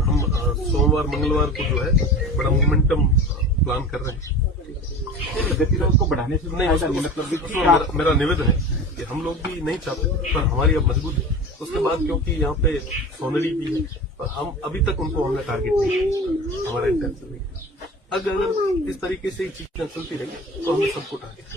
हम सोमवार मंगलवार को जो है बड़ा मोमेंटम प्लान कर रहे हैं। गतिरोध को बढ़ाने से नहीं, मतलब मेरा निवेदन है कि हम लोग भी नहीं चाहते, पर हमारी अब मजबूत है। उसके बाद क्योंकि यहाँ पे सौंदर्य भी है, पर हम अभी तक उनको हमने टारगेट नहीं, हमारा इंटेंशन नहीं। अगर इस तरीके से चीजें चलती रही तो हमें सबको टारगेट।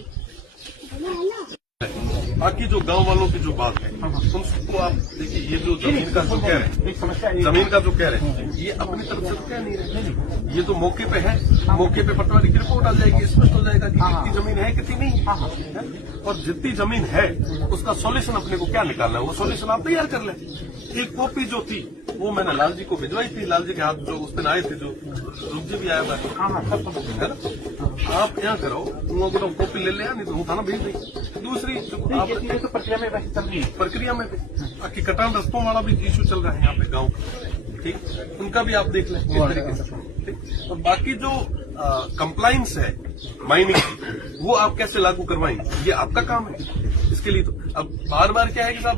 बाकी जो गांव वालों की जो बात है उनको आप देखिए, ये जो जमीन का जो कह रहे हैं, जमीन का जो कह रहे हैं, ये अपनी तरफ से तो कह नहीं रहे। ये तो मौके पे है, मौके पे पटवारी की रिपोर्ट आ जाएगी, स्पष्ट हो जाएगा कि कितनी जमीन है कितनी नहीं। और जितनी जमीन है उसका सॉल्यूशन अपने को क्या निकालना है, वो सॉल्यूशन आप तैयार कर लें। एक कॉपी जो थी वो मैंने लाल जी को भिजवाई थी, लाल जी के हाथ जो उस दिन आए थे, जो रुक जी भी आया था, है ना। आप यहाँ करो, उनको कॉपी ले ले, नहीं तो थाना भेज देंगे। दूसरी तो प्रक्रिया में बाकी कटान रस्तों वाला भी इश्यू चल रहा है यहाँ पे गांव का, ठीक, उनका भी आप देख लें किस तरीके से, ठीक। और बाकी जो कंप्लाइंस है माइनिंग की, वो आप कैसे लागू करवाएंगे, ये आपका काम है। इसके लिए तो अब बार बार क्या है कि साहब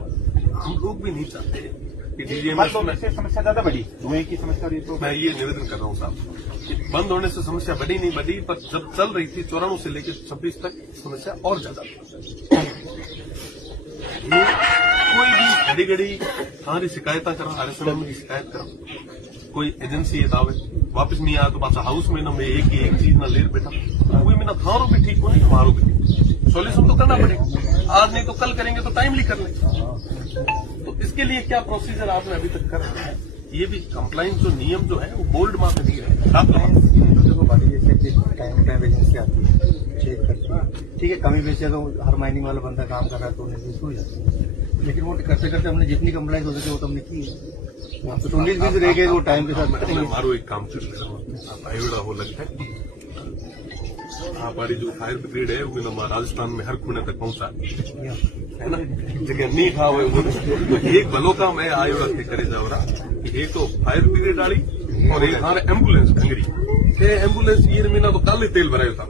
हम लोग भी नहीं चाहते कि डीजीएमएस में समस्या ज्यादा बढ़ी, धुएं की समस्या रही। तो मैं ये निवेदन कर रहा हूँ साहब कि बंद होने से समस्या बढ़ी नहीं बढ़ी, पर जब चल रही थी 94 से लेकर 26 तक समस्या और ज्यादा। कोई भी घड़ी घड़ी हमारी शिकायत करा, RSM की शिकायत करा, कोई एजेंसी है दावे वापस नहीं आया तो पास हाउस में ना मैं एक चीज ना ले बैठा, कोई में ना थारो भी ठीक हो नहीं हमारो भी सॉल्यूशन तो करना पड़ेगा। आज नहीं तो कल करेंगे तो टाइमली कर लेंगे। तो इसके लिए क्या प्रोसीजर आपने अभी तक कर रखा है, ये भी कंप्लाइंस जो नियम जो है वो बोल्ड मार्क नहीं रहे। टाइम एजेंसी आती है, चेक करती है, ठीक है, कमी बेचे तो हर माइनिंग वाला बंदा काम कर रहा है तो उन्हें हो जाता है, लेकिन वो करते करते हमने जितनी कंप्लाइंस हो सके वो तो हमने की है। तो 19 दिन रह गए वो टाइम के साथ हमारो एक काम कर रहा हो लगता है। हमारी जो फायर ब्रिगेड है वो राजस्थान में हर खूने तक पहुंचा है ना, जगह नहीं था वो। तो एक भलो काम है आयोड़ा के करे जाओ कि एक तो फायर ब्रिगेड डाली और एक हमारे एम्बुलेंस खंगरी के एम्बुलेंस ये महीना तो काले तेल भराया था।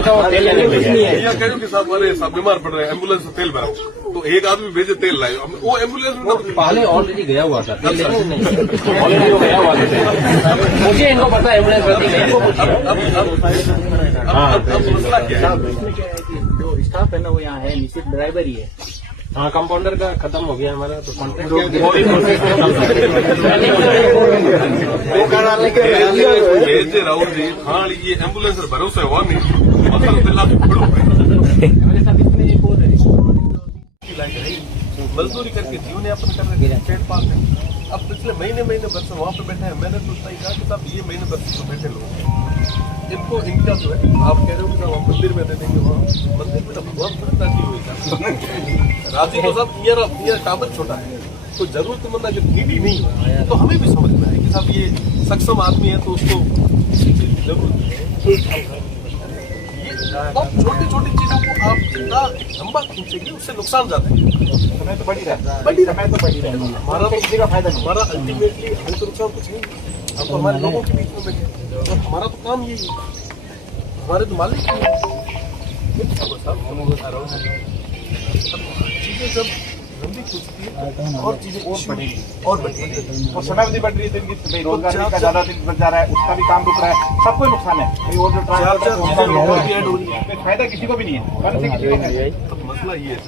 कहो कि साहब वाले सब बीमार पड़ रहे हैं, एम्बुलेंस से तेल भराओ, तो एक आदमी भेजे तेल लाए, वो एम्बुलेंस में पहले ऑलरेडी गया हुआ था, ऑलरेडी गया हुआ था, मुझे इनको पता एम्बुलेंस अब मसला क्या है, जो स्टाफ है ना वो यहाँ है, निश्चित ड्राइवर ही है। हाँ, कंपाउंडर का खत्म हो गया हमारा, तो कॉन्ट्रैक्ट राहुल जी। हाँ, ये एम्बुलेंस भरोसा हुआ नहीं, मजदूरी करके जीवन यापन कर रहे हैं, पेट पाल रहे हैं। अब पिछले महीने बरस वहाँ पे बैठे हैं, मैंने तो सही कहा कि साहब ये महीने बरस तो बैठे लोग, इनको इनका जो है आप कह रहे हो कि साहब मंदिर में दे देंगे, वहाँ मंदिर में तो भगवान थोड़ा राजी हुई राजी तो साहब ये टावर छोटा है, तो जरूरतमंद अगर नीडी नहीं है तो हमें भी समझना है कि साहब ये सक्षम आदमी है तो उसको जरूरत है। छोटी छोटी चीजों को आप जितना लंबा खींचेंगे उससे नुकसान ज्यादा है। समय तो बढ़ी रहा है, हमारा तो किसी का फायदा नहीं, हमारा अल्टीमेटली हमें तो नुकसान कुछ नहीं, हम तो हमारे लोगों के बीच में बैठे और हमारा तो काम यही है, हमारे तो मालिक चीजें जब लंबी खींचती है और चीजें और बढ़ेगी और समय भी बढ़ रही है, तो रोजगार का ज्यादा दिन बच जा रहा है, उसका भी काम रुक रहा है, सबको नुकसान है। वो जो फायदा किसी को भी नहीं है, मसला ये है।